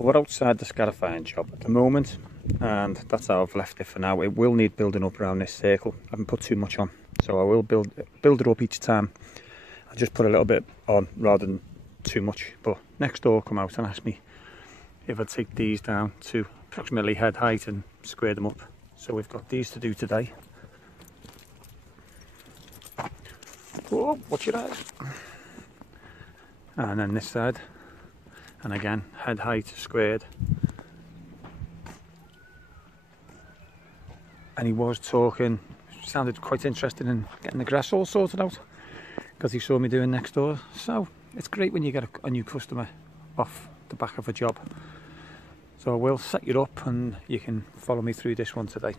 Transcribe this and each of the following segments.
We're outside the scarifying job at the moment, and that's how I've left it for now. It will need building up around this circle. I haven't put too much on, so I will build it up each time. I just put a little bit on rather than too much. But next door come out and ask me if I take these down to approximately head height and square them up. So we've got these to do today. Oh, watch your eyes. And then this side, and again head height squared. And he was talking, sounded quite interested in getting the grass all sorted out because he saw me doing next door. So it's great when you get a new customer off the back of a job. So I will set you up and you can follow me through this one today.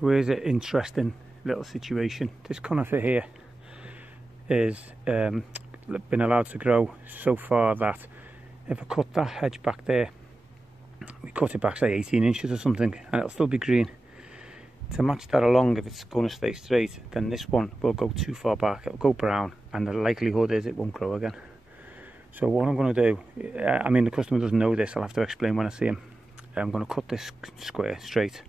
Where's an interesting little situation? This conifer here is been allowed to grow so far that if I cut that hedge back there, we cut it back say 18 inches or something, and it'll still be green. To match that along, if it's going to stay straight, then this one will go too far back, it'll go brown, and the likelihood is it won't grow again. So what I'm going to do, I mean the customer doesn't know this, I'll have to explain when I see him. I'm going to cut this square straight,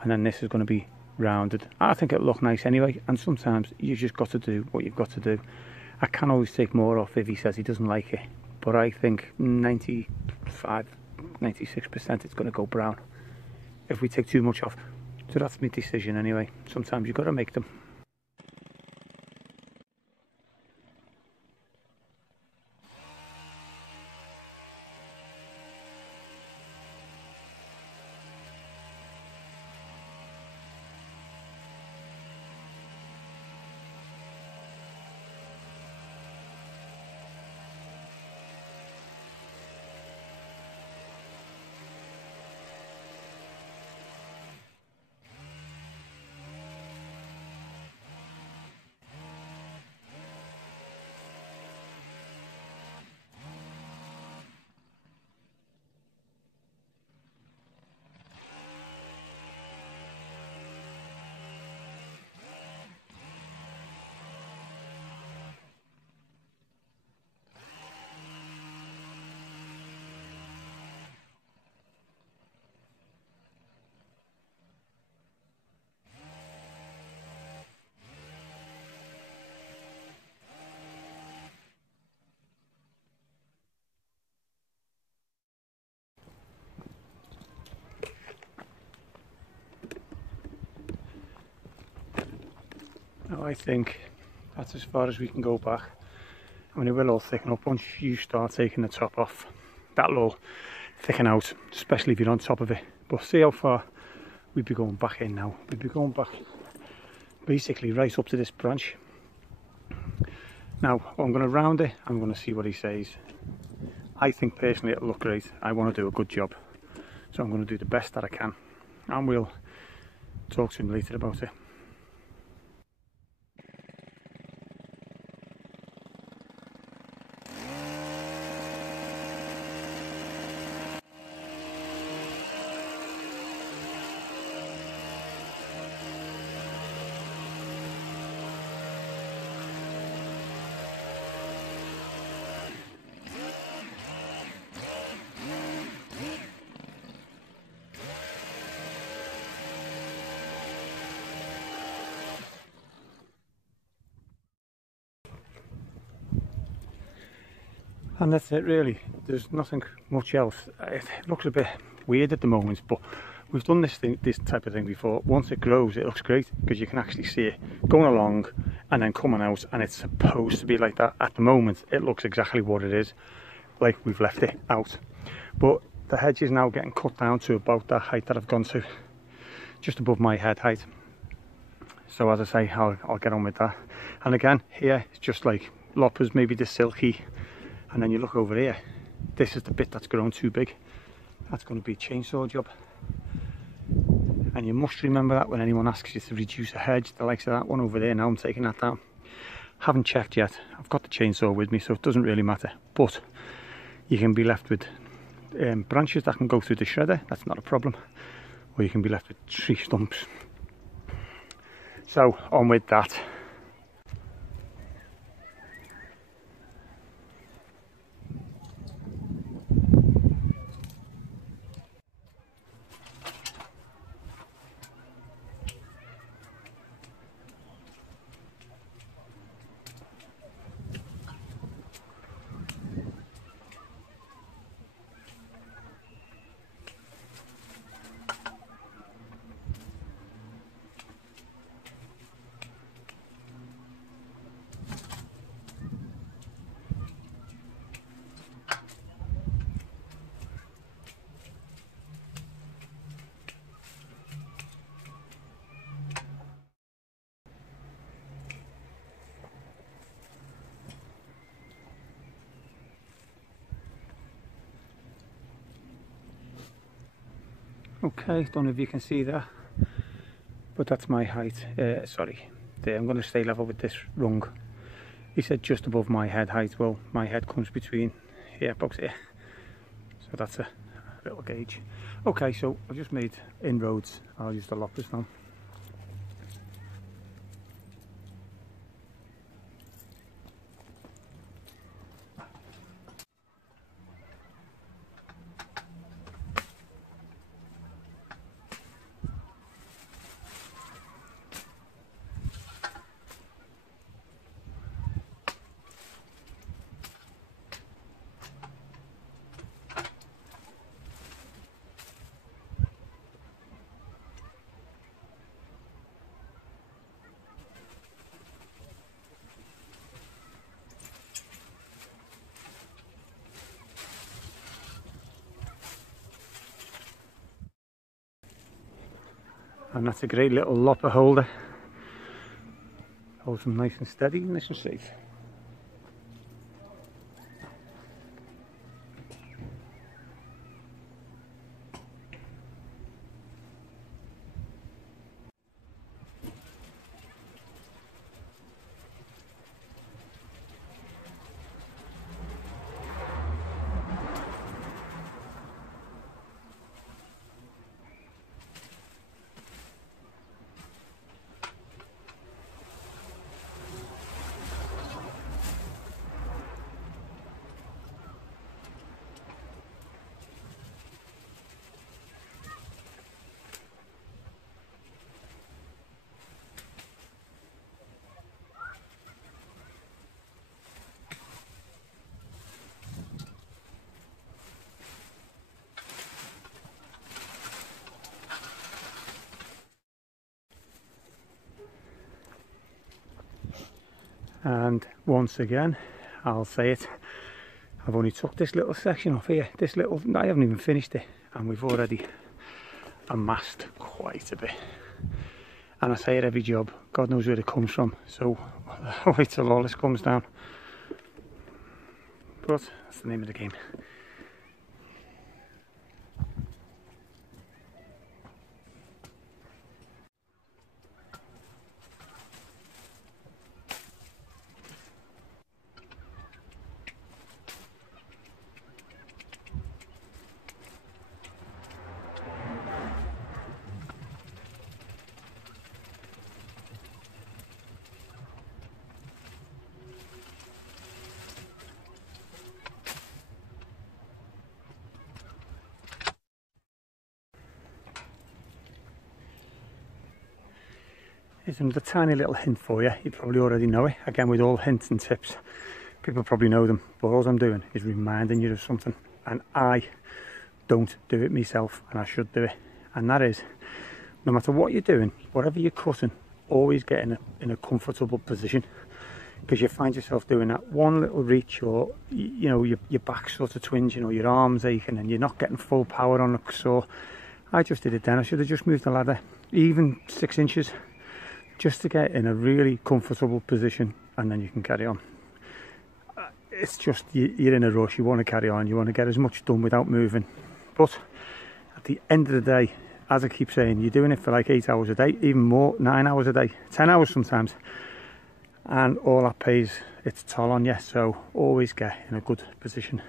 and then this is going to be rounded. I think it'll look nice anyway, and sometimes you've just got to do what you've got to do. I can always take more off if he says he doesn't like it, but I think 95-96% it's going to go brown if we take too much off. So that's my decision anyway. Sometimes you've got to make them. Now I think that's as far as we can go back. I mean, it will all thicken up once you start taking the top off. That'll all thicken out, especially if you're on top of it. But see how far we'd be going back in now. We'd be going back basically right up to this branch. Now I'm going to round it, I'm going to see what he says. I think personally it'll look great. I want to do a good job, so I'm going to do the best that I can, and we'll talk to him later about it. And that's it really. There's nothing much else. It looks a bit weird at the moment, but we've done this type of thing before. Once it grows, it looks great because you can actually see it going along and then coming out, and it's supposed to be like that. At the moment, it looks exactly what it is, like we've left it out. But the hedge is now getting cut down to about that height that I've gone to, just above my head height. So as I say, I'll get on with that. And again, here it's just like loppers, maybe the silky. And then you look over here, this is the bit that's grown too big. That's going to be a chainsaw job. And you must remember that when anyone asks you to reduce a hedge, the likes of that one over there. Now I'm taking that down. Haven't checked yet. I've got the chainsaw with me, so it doesn't really matter. But you can be left with branches that can go through the shredder. That's not a problem. Or you can be left with tree stumps. So on with that. Okay, don't know if you can see that, but that's my height. Sorry, there, I'm going to stay level with this rung. He said just above my head height. Well, my head comes between here, about here. So that's a little gauge. Okay, so I've just made inroads. I'll use the loppers now. And that's a great little lopper holder. Holds them nice and steady, nice and safe. And once again, I'll say it, I've only took this little section off here, I haven't even finished it, and we've already amassed quite a bit. And I say it every job, God knows where it comes from, so I'll wait till all this comes down. But that's the name of the game. Here's another tiny little hint for you. You probably already know it. Again, with all hints and tips people probably know them, but all I'm doing is reminding you of something, and I don't do it myself, and I should do it. And that is, no matter what you're doing, whatever you're cutting, always get in a comfortable position, because you find yourself doing that one little reach, or you know, your back sort of twinge, you know, your arms aching, and you're not getting full power on the saw. I just did it then. I should have just moved the ladder even 6 inches, just to get in a really comfortable position, and then you can carry on. It's just, you're in a rush, you want to carry on, you want to get as much done without moving. But at the end of the day, as I keep saying, you're doing it for like 8 hours a day, even more, 9 hours a day, 10 hours sometimes, and all that pays its toll on you. So always get in a good position.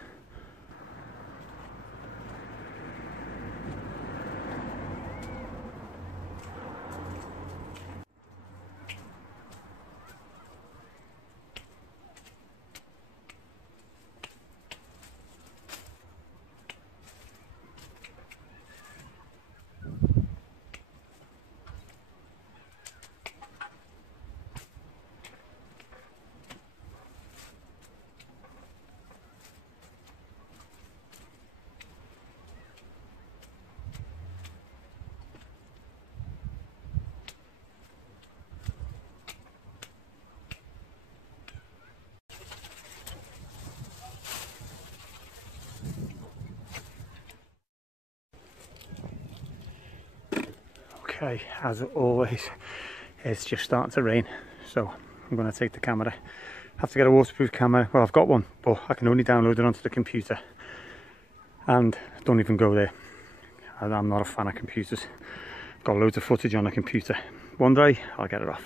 Okay, as always, it's just starting to rain, so I'm going to take the camera. I have to get a waterproof camera. Well, I've got one, but I can only download it onto the computer, and don't even go there. I'm not a fan of computers. Got loads of footage on a computer. One day I'll get it off.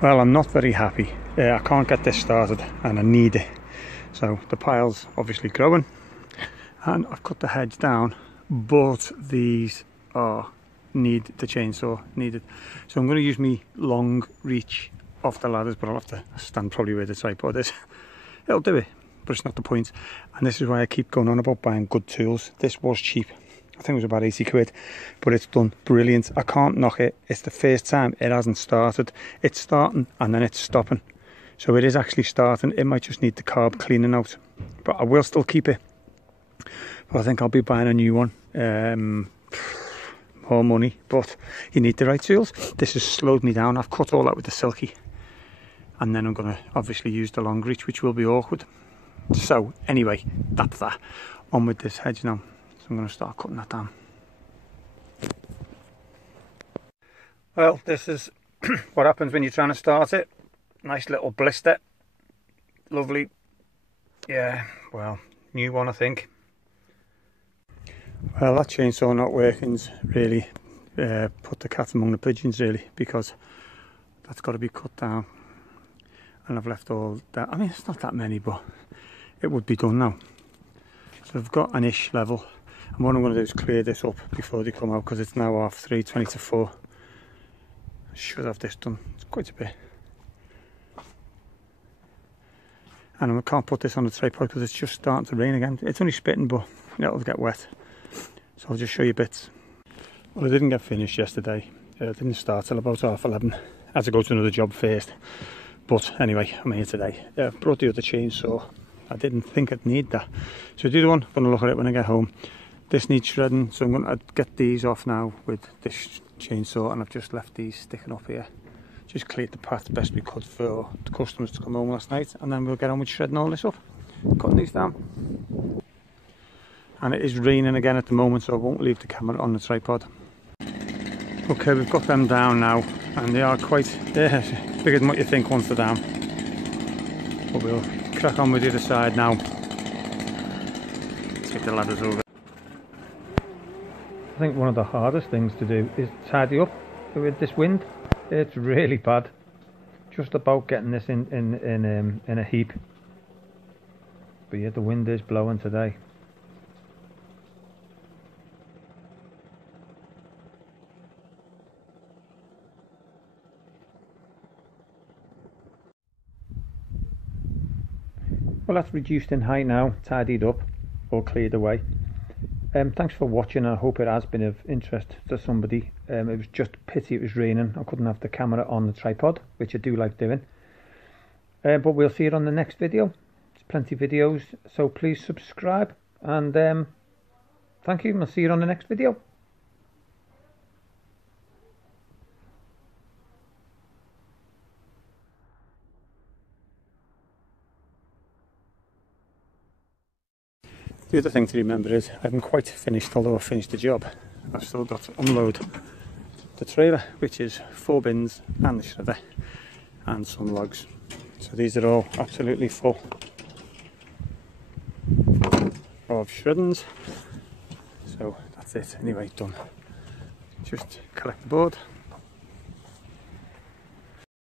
Well, I'm not very happy. I can't get this started, and I need it. So the pile's obviously growing, and I've cut the hedge down, but these need the chainsaw needed. So I'm going to use me long reach off the ladders, but I'll have to stand probably where the tripod is. It'll do it, but it's not the point. And this is why I keep going on about buying good tools. This was cheap. I think it was about 80 quid, but it's done brilliant. I can't knock it. It's the first time it hasn't started. It's starting and then it's stopping. So it is actually starting. It might just need the carb cleaning out, but I will still keep it. But I think I'll be buying a new one. More money, but you need the right tools. This has slowed me down. I've cut all that with the silky, and then I'm going to obviously use the long reach, which will be awkward. So anyway, that's that. On with this hedge now. So I'm going to start cutting that down. Well, this is what happens when you're trying to start it. Nice little blister. Lovely. Yeah, well, new one I think. Well, that chainsaw not working's really put the cat among the pigeons really, because that's got to be cut down. And I've left all that. I mean, it's not that many, but it would be done now. So I've got an ish level. And what I'm going to do is clear this up before they come out, because it's now 3:30, 20 to 4. I should have this done. It's quite a bit. And I can't put this on the tripod because it's just starting to rain again. It's only spitting, but it'll get wet. So I'll just show you bits. Well, I didn't get finished yesterday. I didn't start till about 11:30. I had to go to another job first. But anyway, I'm here today. I brought the other chainsaw. I didn't think I'd need that. So the other one, I'm going to look at it when I get home. This needs shredding, so I'm going to get these off now with this chainsaw, and I've just left these sticking up here. Just cleared the path the best we could for the customers to come home last night, and then we'll get on with shredding all this up. Cutting these down. And it is raining again at the moment, so I won't leave the camera on the tripod. Okay, we've got them down now, and they are quite bigger than what you think once they're down. But we'll crack on with the other side now. Take the ladders over. I think one of the hardest things to do is tidy up with this wind. It's really bad. Just about getting this in a heap. But yeah, the wind is blowing today. Well, that's reduced in height now, tidied up, all cleared away. Thanks for watching. I hope it has been of interest to somebody. It was just a pity it was raining. I couldn't have the camera on the tripod, which I do like doing. But we'll see it on the next video. There's plenty of videos, so please subscribe. And thank you. I'll see you on the next video. The other thing to remember is I haven't quite finished, although I've finished the job. I've still got to unload the trailer, which is 4 bins and the shredder and some logs. So these are all absolutely full of shreddings. So that's it anyway, done. Just collect the board